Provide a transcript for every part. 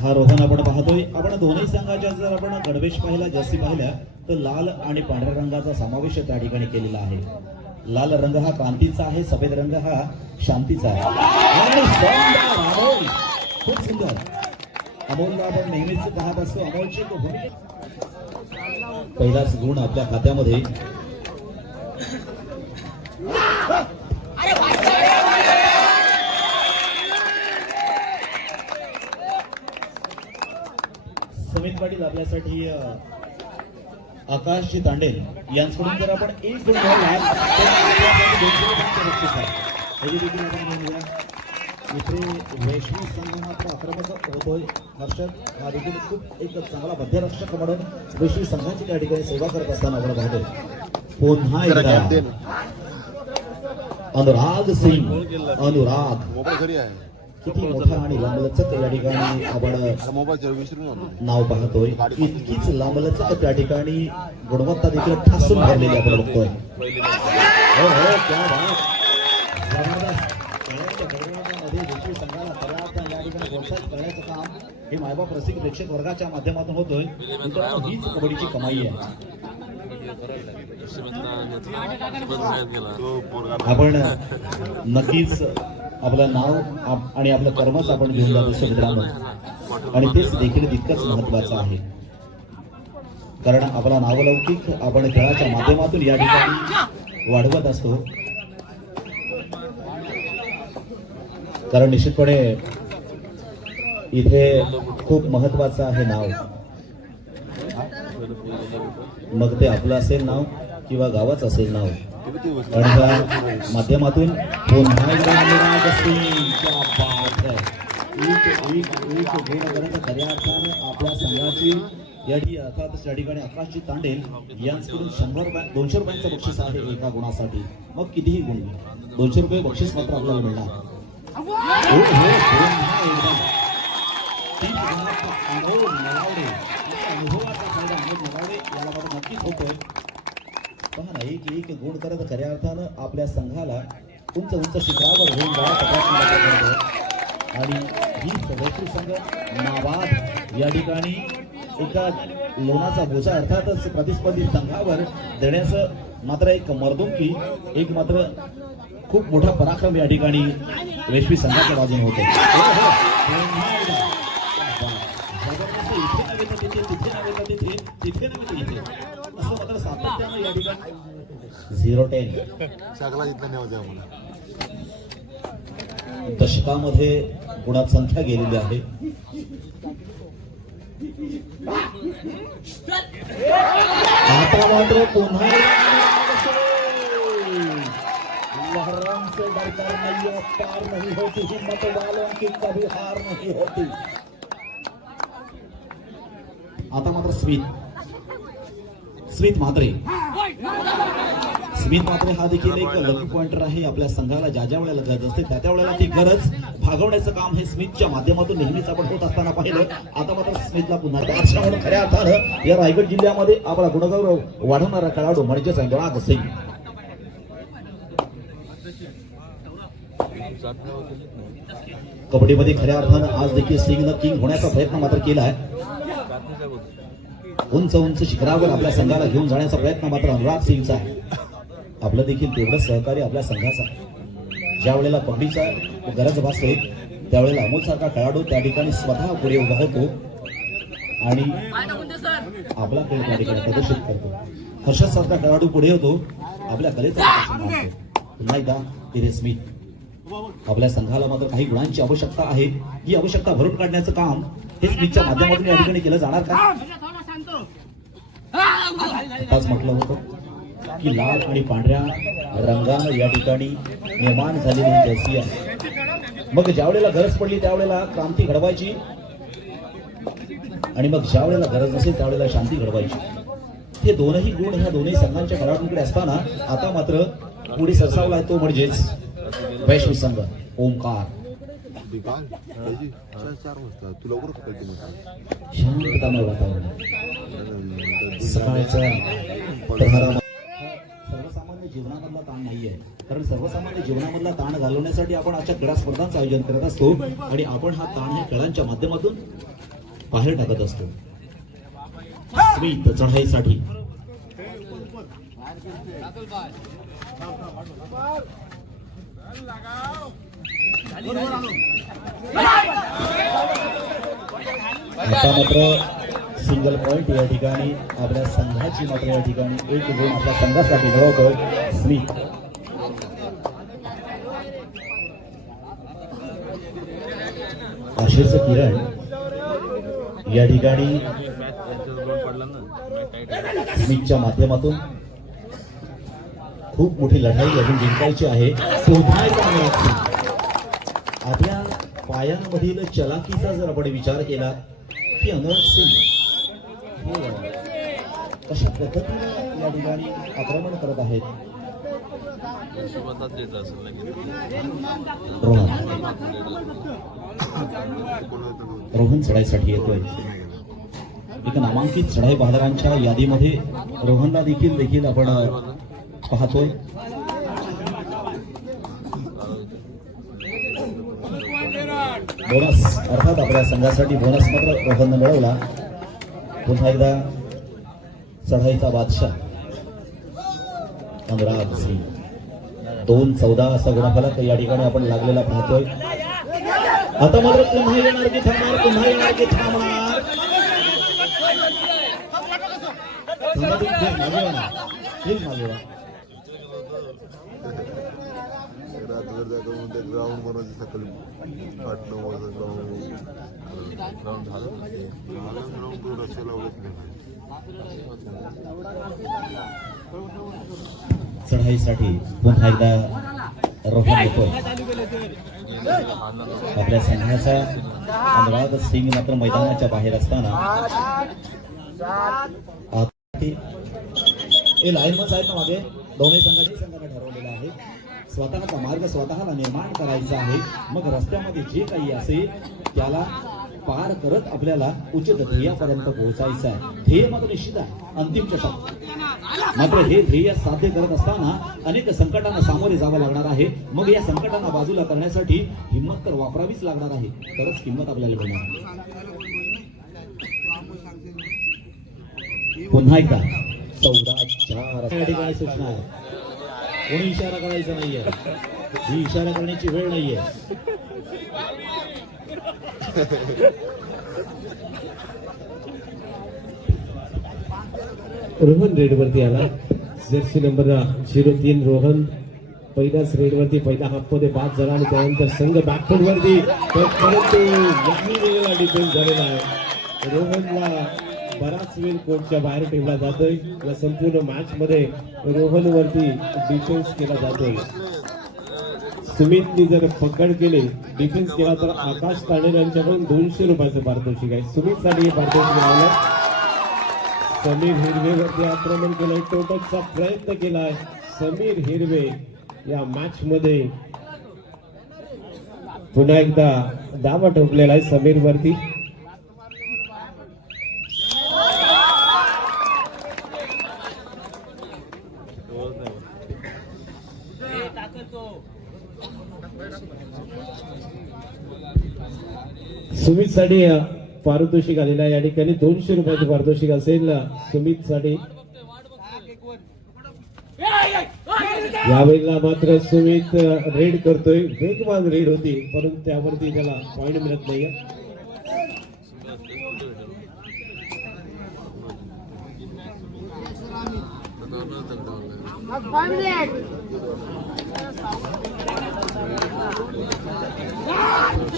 हा रोहन आपण पाहतोय. आपण दोन्ही संघाच्या जर आपण गणवेश पाहिला जास्ती पाहिल्या तर लाल आणि पांढऱ्या रंगाचा समावेश त्या ठिकाणी केलेला आहे. लाल रंग हा क्रांतीचा आहे सफेद रंग हा शांतीचा आहे. आणि खूप सुंदर. अमोलला आपण नेहमीच पाहत असतो. अमोलची पहिलाच गुण आपल्या खात्यामध्ये. समित पाटील आपल्यासाठी आकाशजी तांडेल यांच्याकडून जर आपण एक गुण घेऊया. इथे वैष्णव संघ मात्र आक्रमक होतोय. हर्षद हा देखील खूप एक चांगला मध्यरक्षक म्हणून वैष्णवी संघाची त्या ठिकाणी सेवा करत असताना आपण पाहतोय. पुन्हा एकदा अनुराग सिंग अनुराग. किती मोठा आणि लांबलचक या ठिकाणी आपण नाव पाहतोय. इतकीच लांबलचक त्या ठिकाणी गुणवत्ता देखील ठासून भरलेली आपण बघतोय. हो हो करण्याचं काम हे मायबाप रसिक प्रेक्षक वर्गाच्या माध्यमातून होतोय. हीच कबड्डीची कमाई आहे. आपण नक्कीच आपलं नाव आणि आपलं कर्मच आपण घेऊन जात असतो मित्रांनो आणि तेच देखील तितकंच महत्वाचं आहे. कारण आपला नावलौकिक आपण खेळाच्या माध्यमातून या ठिकाणी वाढवत असतो. कारण निश्चितपणे इथे खूप महत्वाचं आहे नाव. मग ते आपलं असेल नाव किंवा गावाचं असेल नाव. किती माध्यमातून पुन्हा एकदा अनुराग सिंग, खऱ्या अर्थाने आपल्या संघाची या अर्थात त्या ठिकाणी आकाशजी तांडेल यांच्याकडून शंभर रुपये दोनशे रुपयांचं बक्षीस आहे एका गुणासाठी. मग कितीही गुण. दोनशे रुपये बक्षीस मात्र आपल्याला मिळणार हो, हो, पुन्हा एकदा. तीन गुणाचा अमोल नलावडे. या अनुभवाचा फायदा अमोल नलावडे याला मात्र नक्कीच होतोय पहा ना एक एक गुण करत खऱ्या अर्थानं आपल्या संघाला उंच उंच शिखरावर घेऊन जाण्याचा आणि ही सदस्य संघ नाबाद या ठिकाणी एका लोणाचा बोजा अर्थातच प्रतिस्पर्धी संघावर देण्याचं मात्र एक मर्दुमकी एक मात्र खूप मोठा पराक्रम या ठिकाणी रेशमी संघाच्या बाजूने होतो. तिथे नव्हे तिथे तिथे नव्हे तिथे झिरो टेन सगळा इथला दशकामध्ये गुणात संख्या गेलेली आहे. आता मात्र पुन्हा लहरां से डरकर नैया पार नहीं होती हिम्मत वालों की कभी हार नहीं होती. आता मात्र स्मित. स्मित म्हात्रे. स्मित मात्र हा देखील एक लकी पॉइंटर आहे. आपल्या संघाला ज्या ज्या वेळेला गरज असते त्या त्या वेळेला ती गरज भागवण्याचं काम हे स्मिथच्या माध्यमातून नेहमीच आपण होत असताना पाहिलं. आता मात्र स्मिथला पुन्हा म्हणून खऱ्या अर्थानं या रायगड जिल्ह्यामध्ये आपला गुणगौरव वाढवणारा खेळाडू म्हणजेच अनुराग सिंग कबड्डीमध्ये खऱ्या अर्थानं आज देखील सिंगनं किंग होण्याचा प्रयत्न मात्र केला आहे. उंच उंच शिखरावर आपल्या संघाला घेऊन जाण्याचा प्रयत्न मात्र अनुराग सिंगचा आहे. आपलं देखील तेवढंच सहकार्य आपल्या संघाचा ज्या वेळेला पगडीचा गरज भासते त्यावेळेला अमोल सारखा खेळाडू त्या ठिकाणी स्वतः पुढे उभा होतो आणि आपला खेळ त्या ठिकाणी प्रदर्शित करतो. हर्षद सारखा खेळाडू पुढे होतो आपल्या कलेचा पुन्हा एकदा तिथे आपल्या संघाला मात्र काही गुणांची आवश्यकता आहे. ही आवश्यकता भरून काढण्याचं काम हे स्मिथच्या माध्यमातून या ठिकाणी केलं जाणार का? आताच म्हटलं होतं की लाल आणि पांढऱ्या रंगानं या ठिकाणी निर्माण झालेली जर्सी आहे. मग ज्यावेळेला गरज पडली त्यावेळेला क्रांती घडवायची. आणि मग ज्या वेळेला गरज नसेल त्यावेळेला शांती घडवायची. हे दोनही गुण ह्या दोन्ही संघांच्या खेळाडूंकडे असताना आता मात्र पुढे आहे तो म्हणजेच वैष्णव संघ. ओंकार. बिकाल पाहिजे चार चार वाजता तू लवकर पकडते मग शांततामय वातावरण सकाळच्या प्रहारामध्ये सर्वसामान्य जीवनामधला ताण नाहीये. कारण सर्वसामान्य जीवनामधला ताण घालवण्यासाठी आपण अशा क्रीडा स्पर्धांचं आयोजन करत असतो आणि आपण हा ताण हे खेळांच्या माध्यमातून बाहेर टाकत असतो. स्मित चढाईसाठी. आता मात्र सिंगल पॉइंट या ठिकाणी आपल्या संघाची मात्र या ठिकाणी एक गुण आपल्या संघासाठी मिळवतोय स्मित आशिष किरण या ठिकाणी स्मितच्या माध्यमातून खूप मोठी लढाई अजून जिंकायची आहे. आपल्या पायांमधील चलाकीचा जर आपण विचार केला की अनुराग सिंग कशा पद्धतीने या ठिकाणी आक्रमण करत आहेत? रोहन. रोहन चढाईसाठी येतोय. एक नामांकित चढाई बहादरांच्या यादीमध्ये रोहनला देखील देखील आपण पाहतोय बोनस अर्थात आपल्या संघासाठी बोनस मात्र रोहननं मिळवला. पुन्हा एकदा चढाईचा बादशाह. अनुराग सिंग दोन चौदा असा गुणफलक या ठिकाणी आपण लागलेला पाहतोय. आता मात्र पुन्हा येणार की थांबणार पुन्हा येणार की थांबणार. पुन्हा तू मागे मागे वळा. रात्र जागा ते ग्राउंड बनवायचं सकाळी आठ नऊ वाजता ग्राउंड ग्राउंड झालं ग्राउंड तो. रस्ते लावलेत चढाईसाठी पुन्हा एकदा रोहन येतोय. आपल्या संघाचा अनुराग सिंग मात्र मैदानाच्या बाहेर असताना. लाईन ते- हे आहेत ना मागे. दोन्ही संघाची संघ स्वतःचा मार्ग स्वतःला निर्माण करायचा आहे. मग रस्त्यामध्ये जे काही असेल त्याला पार करत आपल्याला उचित ध्येयापर्यंत पोहोचायचं आहे. ध्येय मात्र निश्चित आहे. अंतिम चषक. मात्र हे ध्येय साध्य करत असताना अनेक संकटांना सामोरे जावं लागणार आहे. मग या संकटांना बाजूला करण्यासाठी हिंमत तर वापरावीच लागणार आहे. तरच किंमत आपल्याला मिळणार. पुन्हा एकदा. चौदा चार. सूचना आहे कोणी इशारा करायचा नाहीये. ही इशारा करण्याची वेळ नाहीये. रोहन रेडवरती आला. जर्सी नंबर झिरो तीन रोहन. पहिल्याच रेडवरती पहिल्या हाफमध्ये बाद झाला आणि त्यानंतर संघ बॅकफुट वरती. परंतु डिफेन्स झालेला आहे. रोहनला बराच वेळ कोर्टच्या बाहेर ठेवला जातोय. या संपूर्ण मॅच मध्ये रोहन वरती डिफेन्स केला जातोय. सुमितनी जर पकड केली डिफेन्स केला तर आकाश तांडेल यांच्याकडून दोनशे रुपयाचं पारितोषिक आहे. सुमितसाठी हे पारितोषिक मिळालं. समीर हिरवेवरती आक्रमण केलंय. टोटलचा प्रयत्न केलाय. समीर हिरवे या मॅच मध्ये पुन्हा एकदा दावा ठोकलेला आहे समीर वरती सुमित साठी पारितोषिक आलेलं आहे. या ठिकाणी दोनशे रुपयाचं पारितोषिक असेल सुमित साठी यावेळेला मात्र सुमित रेड करतोय. वेगवान रेड होती परंतु त्यावरती त्याला पॉइंट मिळत नाही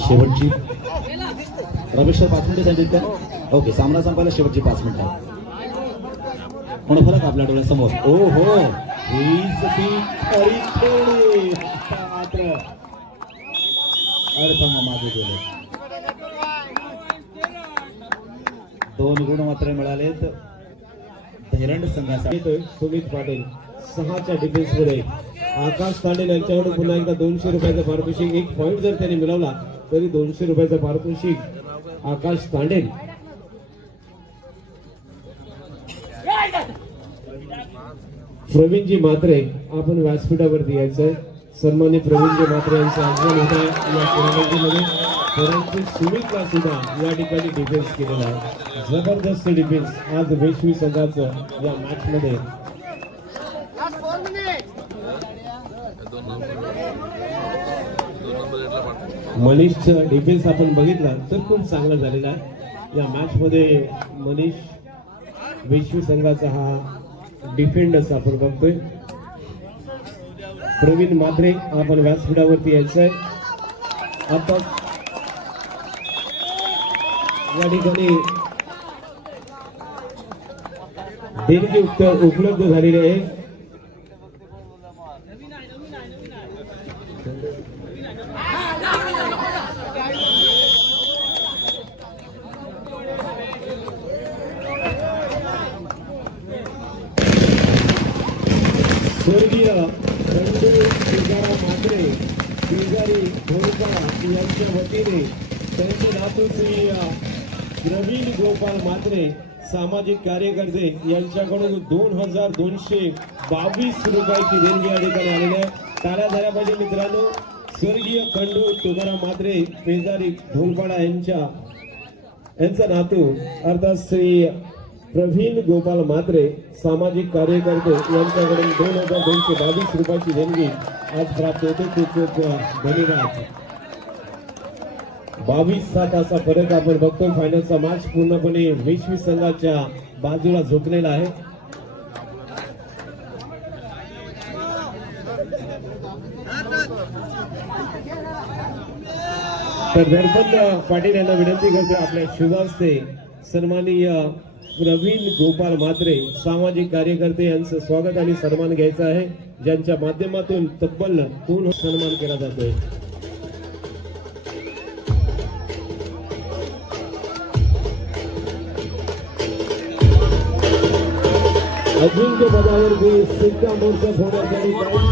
शेवटची रमेश सर पाच मिनिटं सांगितलं का? ओके सामना संपायला शेवटची पाच मिनिटं म्हणून फरक आपल्या डोळ्यासमोर? ओ हो हीच ती खरी मात्र अडथळा मागे गेले. दोन गुण मात्र मिळालेत. धैरंड संघासाठी सुमित पाटील सहाच्या डिफेन्समध्ये. आकाश ताडेल यांच्याकडून पुन्हा एकदा दोनशे रुपयाचं पारितोषिक एक पॉईंट जर त्यांनी मिळवला तरी दोनशे रुपयाचा पारितोषिक आकाश तांडेल प्रवीणजी मात्रे आपण व्यासपीठावरती यायचंय. सन्मान्य प्रवीणजी मात्रे यांचं आगमन होत आहे या टुर्नामेंटमध्ये परंतु सुमितला सुद्धा या ठिकाणी डिफेन्स केलेला आहे. जबरदस्त डिफेन्स आज वेशवी संघाचं या मॅच मध्ये मनीषचं डिफेन्स आपण बघितला तर खूप चांगला झालेला आहे. या मॅचमध्ये मनीष विश्व संघाचा हा डिफेंडर्स आपण बघतोय. प्रवीण मात्रे आपण व्यासपीठावरती यायचं आहे आता या ठिकाणी देणगी उत्तर उपलब्ध झालेली आहे स्वर्गीय बंधू तुकाराम मात्रे शेजारी धोरका यांच्या वतीने त्यांचे नातू प्रवीण गोपाल मात्रे सामाजिक कार्यकर्ते यांच्याकडून दोन हजार दोनशे बावीस रुपयाची देणगी या ठिकाणी आलेली आहे. टाळ्या झाल्या पाहिजे मित्रांनो स्वर्गीय खंडू तुकाराम मात्रे शेजारी ढोलपाडा यांच्या यांचा नातू अर्थात श्री प्रवीण गोपाल मात्रे सामाजिक कार्यकर्ते यांच्याकडून दोन हजार दोनशे बावीस रुपयाची देणगी आज प्राप्त होते. खूप खूप धन्यवाद. बावीस सात असा फरक आपण बघतो फायनलचा मॅच पूर्णपणे वेशवी संघाच्या बाजूला झोकलेला आहे. तर धर्मन पाटील यांना विनंती करतो आपल्या शुभास्ते सन्माननीय प्रवीण गोपाल म्हात्रे सामाजिक कार्यकर्ते यांचं स्वागत आणि सन्मान घ्यायचा आहे ज्यांच्या माध्यमातून तब्बल पूर्ण सन्मान केला जातोय. अजिंक्य पदावरती सिक्का मोर्चा होण्यासाठी काही